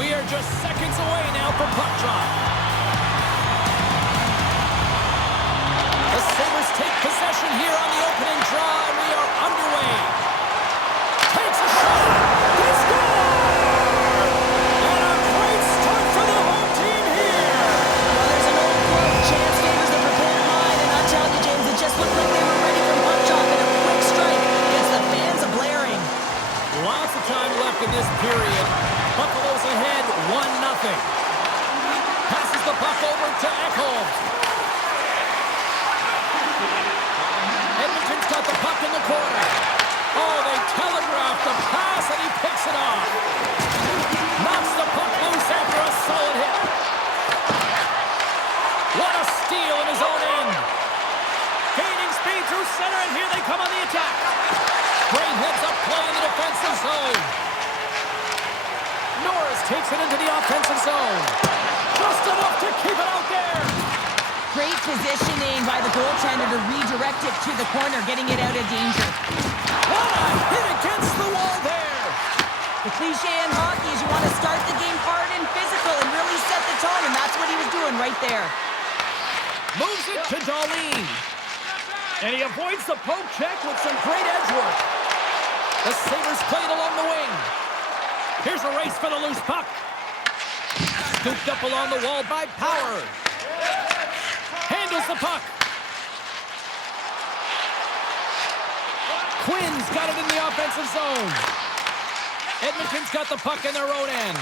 We are just seconds away now from puck drop. The Sabres take possession here on the opening draw, and we are underway. Takes a shot. He scores! And a great start for the home team here. Well, there's an old quote, chance favors the prepared mind, and I tell you, James, it just looked like they were ready for puck drop, and a quick strike gets the fans a-blaring. Lots of time left in this period. Buffalo's ahead 1-0. Passes the puck over to Ekholm. Edmonton's got the puck in the corner. Oh, they telegraphed the pass, and he picks it off. Knocks the puck loose after a solid hit. What a steal in his own end. Gaining speed through center, and here they come on the attack. Great heads-up play in the defensive zone. Norris takes it into the offensive zone. Just enough to keep it out there. Great positioning by the goaltender to redirect it to the corner, getting it out of danger. What a hit against the wall there. The cliche in hockey is you want to start the game hard and physical and really set the tone, and that's what he was doing right there. Moves it to Darlene. And he avoids the poke check with some great edge work. The Sabres play it along the wing. Here's a race for the loose puck. Scooped up along the wall by Power. Handles the puck. Quinn's got it in the offensive zone. Edmonton's got the puck in their own end.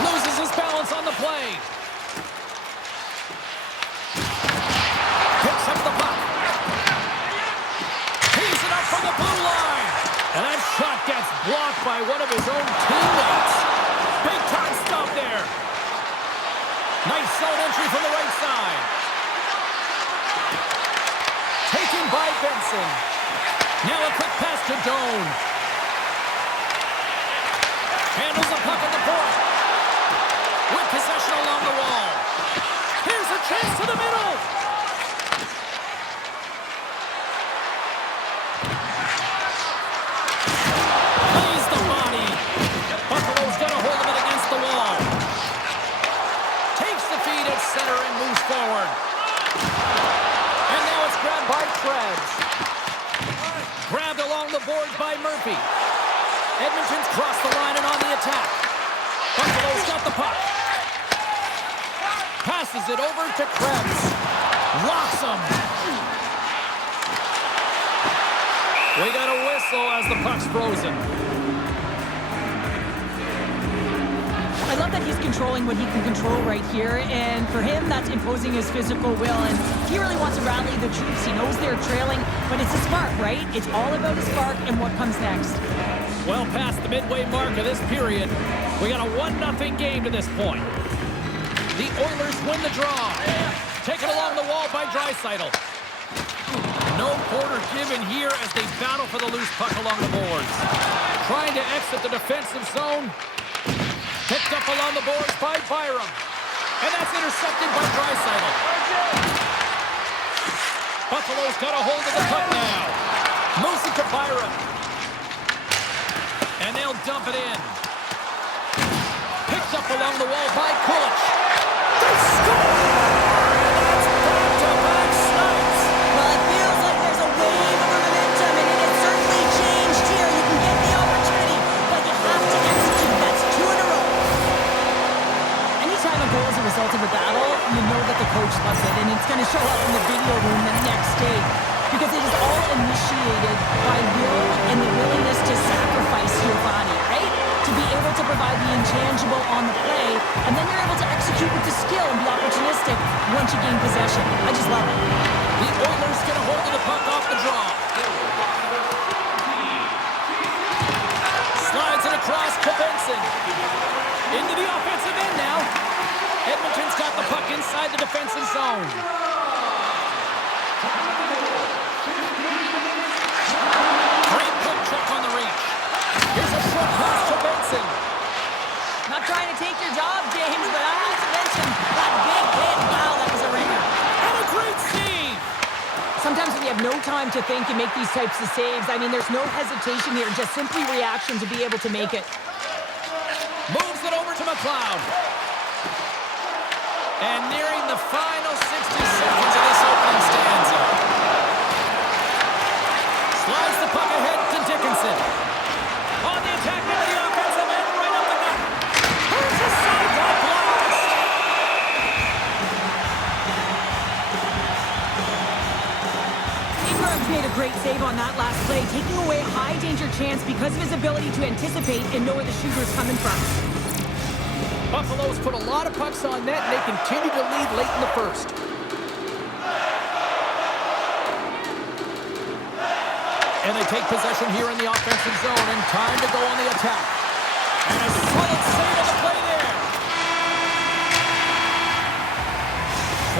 Loses his balance on the play. Picks up the puck. Tees it up from the blue line. And that shot gets blocked by one of his own teammates. Big time stop there. Nice zone entry from the right side. Taken by Benson. Now a quick pass to Doan. Handles the puck at the point. With possession along the wall. Here's a chance to the middle. Plays the body. Buffalo's got a hold of it against the wall. Takes the feed at center and moves forward. And now it's grabbed by Krebs. Grabbed along the boards by Murphy. Edmonton's crossed the line and on the attack. Buffalo's got the puck. Passes it over to Krebs. Locks him. We got a whistle as the puck's frozen. I love that he's controlling what he can control right here, and for him, that's imposing his physical will, and he really wants to rally the troops. He knows they're trailing, but it's a spark, right? It's all about a spark and what comes next. Well past the midway mark of this period, we got a 1-0 game to this point. The Oilers win the draw. Taken along the wall by Draisaitl. No quarter given here as they battle for the loose puck along the boards. Trying to exit the defensive zone. Picked up along the boards by Byram. And that's intercepted by Draisaitl. Buffalo's got a hold of the puck now. Moves it to Byram. And they'll dump it in. Picked up along the wall by Kulich. They score! And that's back-to-back snipes. Well, it feels like there's a wave of momentum, and it has certainly changed here. You can get the opportunity, but you have to execute. That's 2 in a row. Anytime a goal is a result of a battle, you know that the coach loves it, and it's going to show up in the video room the next day, because it is all initiated by will and the willingness to sacrifice your body, right? To be able to provide the intangible on the play, and then you're able to execute with the skill and be opportunistic once you gain possession. I just love it. The Oilers get a hold of the puck off the draw. Slides it across to Benson. Into the offensive end now. Edmonton's got the puck inside the defensive zone. Great puck check on the reach. Here's a short pass to Benson. Not trying to take your job, James, but I have to mention that big hit. Wow, that was a ringer. And a great save. Sometimes when you have no time to think, you make these types of saves. I mean, there's no hesitation here, just simply reaction to be able to make it. Moves it over to McLeod. And nearing the final 60 seconds of this opening stanza. Slides the puck ahead to Dickinson. On the attack into the offensive end, right up the net. Who's the side that blast? Ingram's made a great save on that last play, taking away a high-danger chance because of his ability to anticipate and know where the shooter is coming from. Buffalo's put a lot of pucks on net, and they continue to lead late in the first. And they take possession here in the offensive zone, and time to go on the attack. And a solid save on the play there.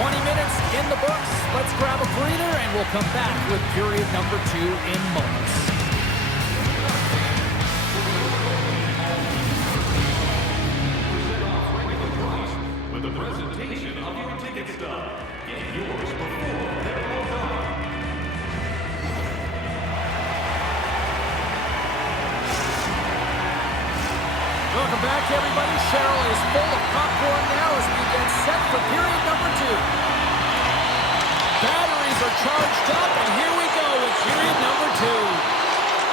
20 minutes in the books. Let's grab a breather, and we'll come back with period number 2 in moments. With the presentation of your ticket stub. Get yours before they're all gone. Welcome back, everybody. Cheryl is full of popcorn now as we get set for period number 2. Batteries are charged up, and here we go with period number 2.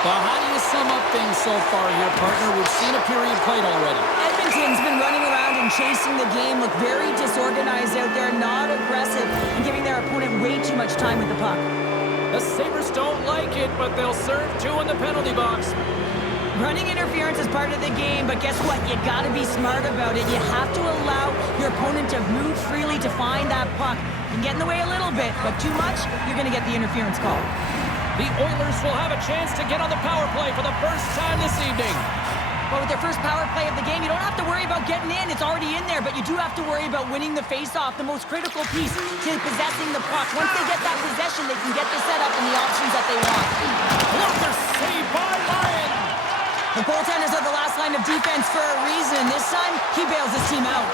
Well, how do you sum up things so far here, partner? We've seen a period played already. Edmonton's been running around and chasing the game, look very disorganized out there, not aggressive, and giving their opponent way too much time with the puck. The Sabres don't like it, but they'll serve 2 in the penalty box. Running interference is part of the game, but guess what? You gotta be smart about it. You have to allow your opponent to move freely to find that puck. You can get in the way a little bit, but too much, you're gonna get the interference call. The Oilers will have a chance to get on the power play for the first time this evening. But with their first power play of the game, you don't have to worry about getting in. It's already in there, but you do have to worry about winning the face-off, the most critical piece to possessing the puck. Once they get that possession, they can get the setup and the options that they want. Blocker saved by Ryan. The goaltenders are the last line of defense for a reason. This time, he bails his team out.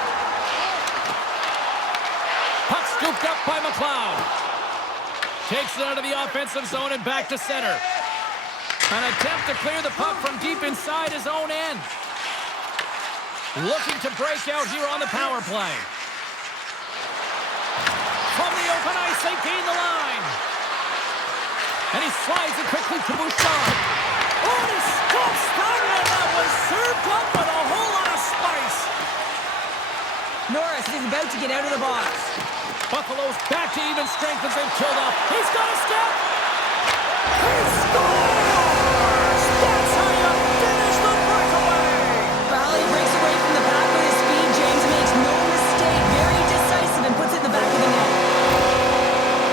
Puck scooped up by McLeod. Takes it out of the offensive zone and back to center. An attempt to clear the puck from deep inside his own end. Looking to break out here on the power play. From the open ice, they gain the line. And he slides it quickly to Bouchard. Oh, he stomps that, and that was served up with a whole lot of spice. Norris is about to get out of the box. Buffalo's back to even strength as they've killed off. He's got a step. He scores! That's how you finish the breakaway. Raleigh breaks away from the back with his speed. James makes no mistake. Very decisive and puts it in the back of the net.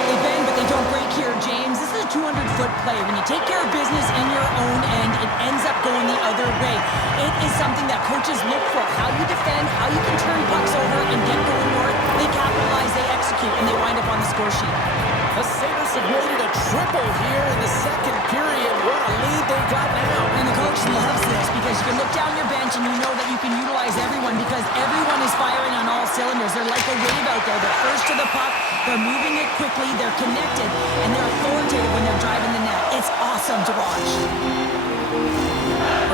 They bend, but they don't break here, James. This is a 200-foot play. When you take care of business in your own end, it ends up going the other way. It is something that coaches look for. How you defend, how you can turn pucks over and get going north. They capitalize, they execute, and they wind up on the score sheet. The Sabres have loaded a triple here in the second period. What a lead they got now. And the coach loves this because you can look down your bench and you know that you can utilize everyone because everyone is firing on all cylinders. They're like a wave out there. They're first to the puck, they're moving it quickly, they're connected, and they're authoritative when they're driving the net. It's awesome to watch.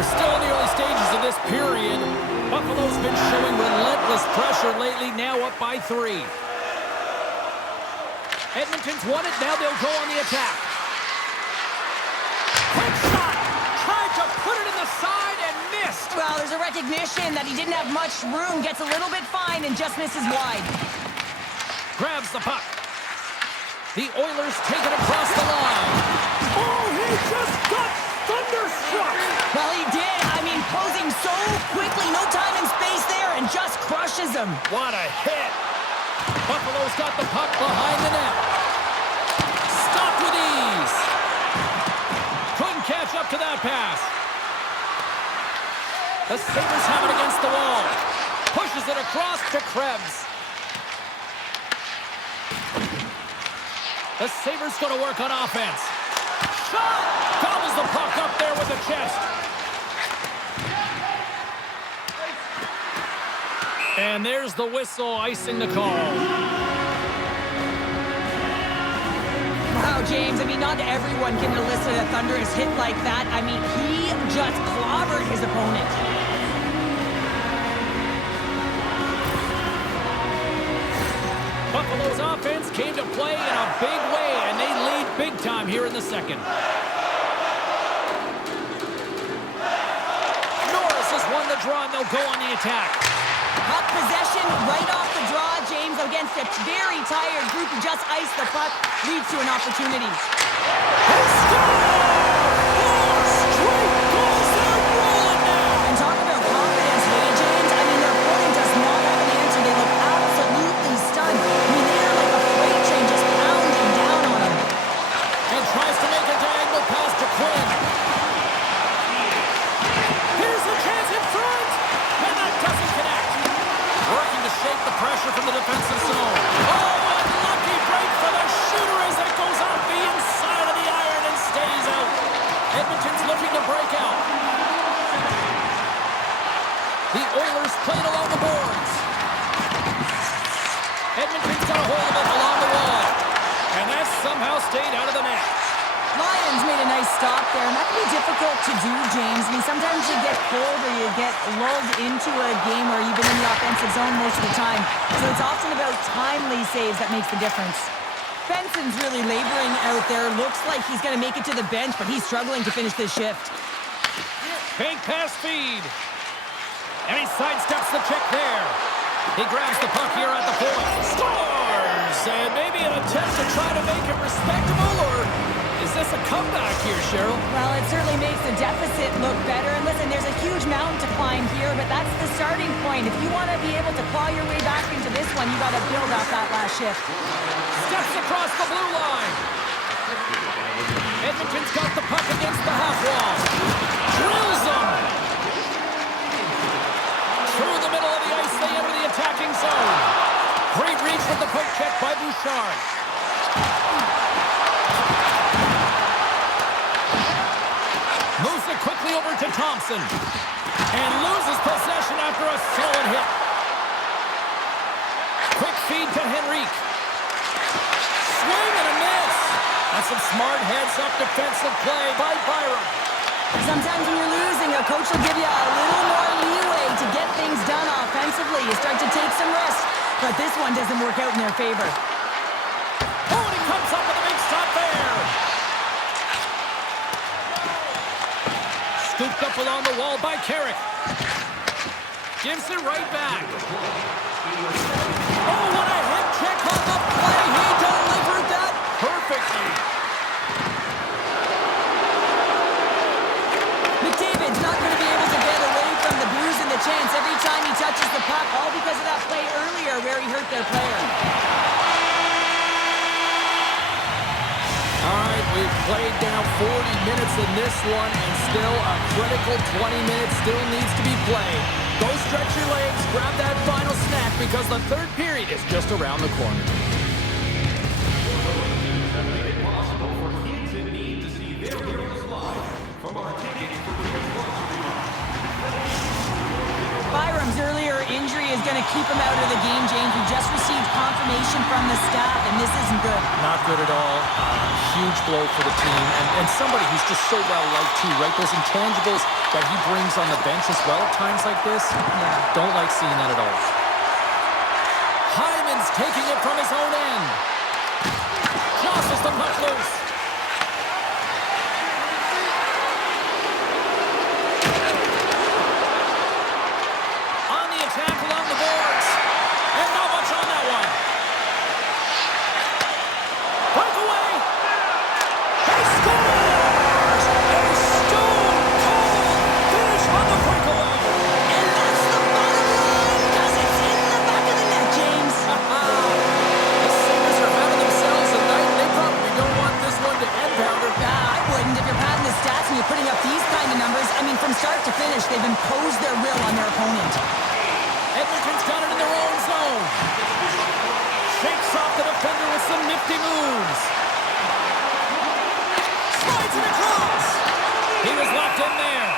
We're still in the early stages of this period. Buffalo's been showing relentless pressure lately, now up by 3. Edmonton's won it, now they'll go on the attack. Quick shot! Tried to put it in the side and missed! Well, there's a recognition that he didn't have much room, gets a little bit fine, and just misses wide. Grabs the puck. The Oilers take it across the line. Oh, he just got thunderstruck! Well, he did. I mean, posing so quickly, no time and space there, and just crushes him. What a hit! Buffalo's got the puck behind the net. Stopped with ease. Couldn't catch up to that pass. The Sabres have it against the wall. Pushes it across to Krebs. The Sabres going to work on offense. Shot! Gobbles the puck up there with the chest. And there's the whistle icing the call. Wow, James, I mean, not everyone can elicit a thunderous hit like that. I mean, he just clobbered his opponent. Buffalo's offense came to play in a big way, and they lead big time here in the second. Norris has won the draw, and they'll go on the attack. Puck possession right off the draw, James, against a very tired group who just iced the puck, leads to an opportunity. They score! 4 straight goals, they're rolling now! And talk about confidence, hey, James. I mean, their opponent does not have an answer. They look absolutely stunned. I mean, they are like a freight train just pounding down on them. And tries to make a diagonal pass to Quinn. Here's a chance in front! And that doesn't connect. Working to shake the pressure from the defensive zone. Oh, unlucky break for the shooter as it goes off the inside of the iron and stays out. Edmonton's looking to break out. The Oilers played along the boards. Edmonton's got a hold of it along the wall. And that somehow stayed out of the net. Lions made a nice stop there, and that can be difficult to do, James. I mean, sometimes you get cold or you get lulled into a game where you've been in the offensive zone most of the time. So it's often about timely saves that makes the difference. Benson's really laboring out there. Looks like he's going to make it to the bench, but he's struggling to finish this shift. Fake pass feed. And he sidesteps the check there. He grabs the puck here at the point. Scores! And maybe an attempt to try to make it respectable, or is this a comeback here, Cheryl? Well, it certainly makes the deficit look better. And listen, there's a huge mountain to climb here, but that's the starting point. If you want to be able to claw your way back into this one, you got to build off that last shift. Steps across the blue line. Edmonton's got the puck against the half wall. Drills them. Through the middle of the ice, they enter the attacking zone. Great reach with the poke check by Bouchard. Moves it quickly over to Thompson. And loses possession after a solid hit. Quick feed to Henrique. Swing and a miss. That's some smart heads-up defensive play by Byram. Sometimes when you're losing, a coach will give you a little more leeway to get things done offensively. You start to take some rest, but this one doesn't work out in their favor. Oh, and he comes up with a big stop there. Scooped up along the wall by Carrick. Gives it right back. Oh, what a hip check on the play. He delivered that perfectly. McDavid's not going to be able to get away from the Blues and the chance every time he touches the puck, all because of that play earlier where he hurt their player. All right, we've played down 40 minutes in this one, and still a critical 20 minutes still needs to be played. Go stretch your legs, grab that final snack, because the third period is just around the corner. Have made it possible for kids in need to see their heroes live from our tickets for real sponsoring. Byram's earlier injury is going to keep him out of the game, James. We just received confirmation from the staff, and this isn't good. Not good at all. Huge blow for the team, and somebody who's just so well-liked too, right? Those intangibles that he brings on the bench as well at times like this, don't like seeing that at all. Hyman's taking it from his own end. Jostles the puck loose. On the attack along the boards. And not much on that one. Breakaway. He scores! A stone-cold finish on the breakaway. And that's the bottom line, because it's in the back of the net, James. The Sabres are having themselves a night. They probably don't want this one to end, Pounder. I wouldn't if you're padding the stats and you're putting up these kind of numbers. I mean, from start to finish, they've imposed their will on their opponent. Edmonton's got it in their own zone. Shakes off the defender with some nifty moves. Slides it across. He was locked in there.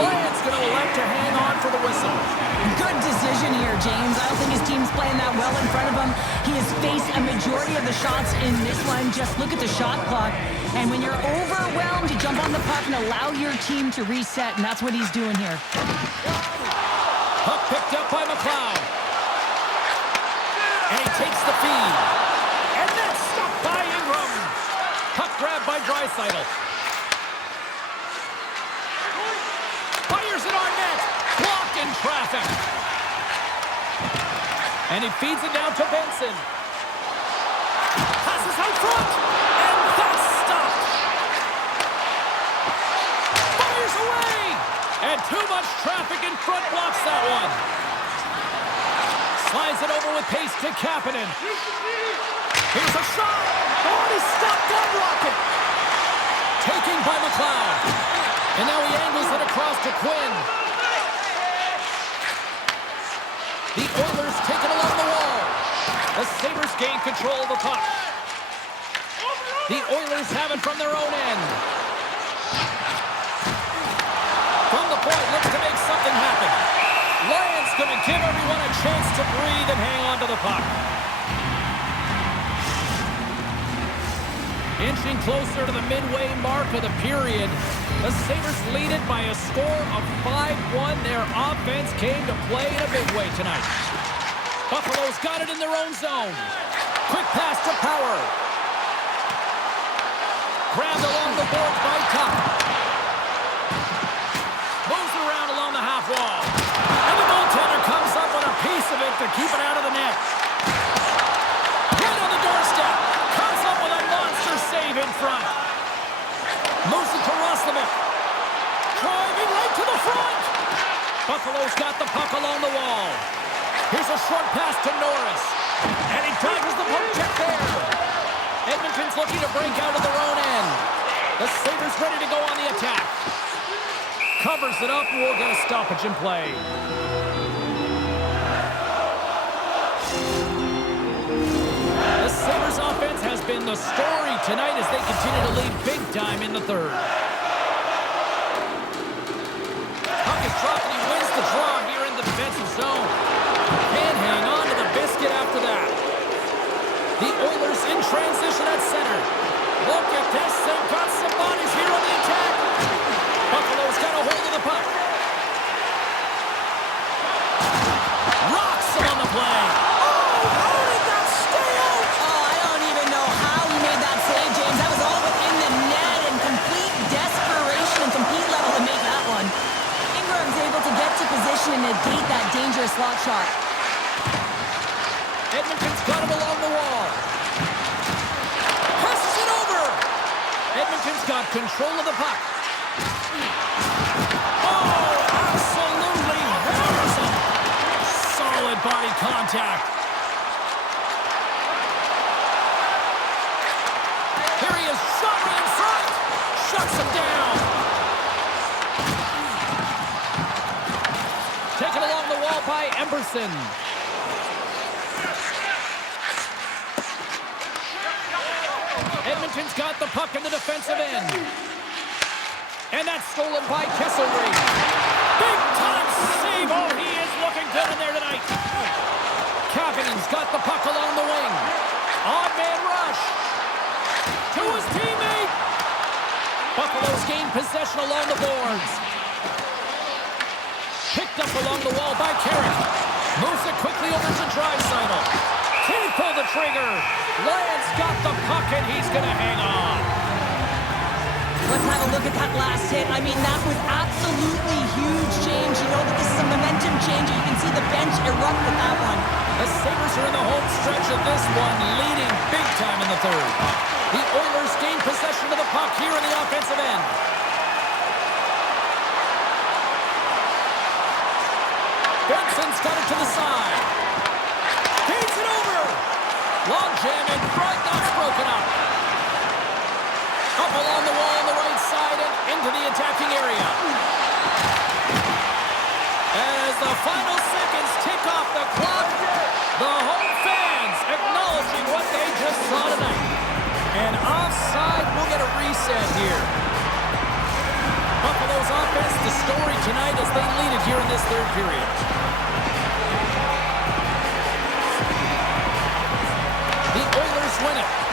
Lions going to elect to hang on for the whistle. Good decision here, James. I don't think his team's playing that well in front of him. He has faced a majority of the shots in this one. Just look at the shot clock. And when you're overwhelmed, you jump on the puck and allow your team to reset, and that's what he's doing here. Puck picked up by McLeod. And he takes the feed. And that's stopped by Ingram. Puck grab by Draisaitl. Fires it on net. Block in traffic. And he feeds it down to Benson. Passes out front. And that's stopped. Fires away. And too much traffic in front blocks that one. Slides it over with pace to Kapanen. Here's a shot. Oh, he stopped that rocket. Taking by McLeod. And now he angles it across to Quinn. The Oilers take it along the wall. The Sabres gain control of the puck. The Oilers have it from their own end. From the point, looks to make something happen. Lions going to give everyone a chance to breathe and hang on to the puck. Inching closer to the midway mark of the period, the Sabres lead it by a score of 5-1. Their offense came to play in a big way tonight. Buffalo's got it in their own zone. Quick pass to Power. Grabbed along the boards by Tuck. Moves it around along the half wall. And the goaltender comes up with a piece of it to keep it out of the net. Right on the doorstep. Comes up with a monster save in front. Moves it to Roslovic. Driving right to the front. Buffalo's got the puck along the wall. Here's a short pass to Norris. And he dodges the poke check there. Edmonton's looking to break out of their own end. The Sabres ready to go on the attack. Covers it up, and we'll get a stoppage in play. The Sabres offense has been the story tonight as they continue to lead big time in the third. Puck is dropped and he wins the draw here in the defensive zone. Can't hang on to the biscuit after that. The Oilers in transition at center. Look at this, they've got some bodies here on the attack. Buffalo's got a hold of the puck. Rocks him on the play. How did that stay out? Oh, I don't even know how he made that save, James. That was all within the net and complete desperation and compete level to make that one. Ingram's able to get to position and negate that dangerous slot shot. Edmonton's got him along the wall. Passes it over. Edmonton's got control of the puck. Oh, absolutely hammers him. Solid body contact. Here he is, shot right in front. Shuts him down. Taken along the wall by Emberson. Edmonton's got the puck in the defensive end. And that's stolen by Kesselring. Big time save. Oh, he is looking good in there tonight. Kapanen's got the puck along the wing. Odd man rush. To his teammate. Buffalo's gained possession along the boards. Picked up along the wall by Carrick. Moves it quickly over to Draisaitl. Can't pull the trigger. Lions got the puck and he's going to hang on. Let's have a look at that last hit. I mean, that was absolutely huge, James. You know that this is a momentum changer. You can see the bench erupt with that one. The Sabres are in the home stretch of this one, leading big time in the third. The Oilers gain possession of the puck here in the offensive end. Benson's got it to the side. Feeds it over. Long jam in front, that's broken up. Up along the wall on the right side and into the attacking area. As the final seconds tick off the clock, the home fans acknowledging what they just saw tonight. And offside, we'll get a reset here. Buffalo's offense, the story tonight as they lead it here in this third period. The Oilers win it.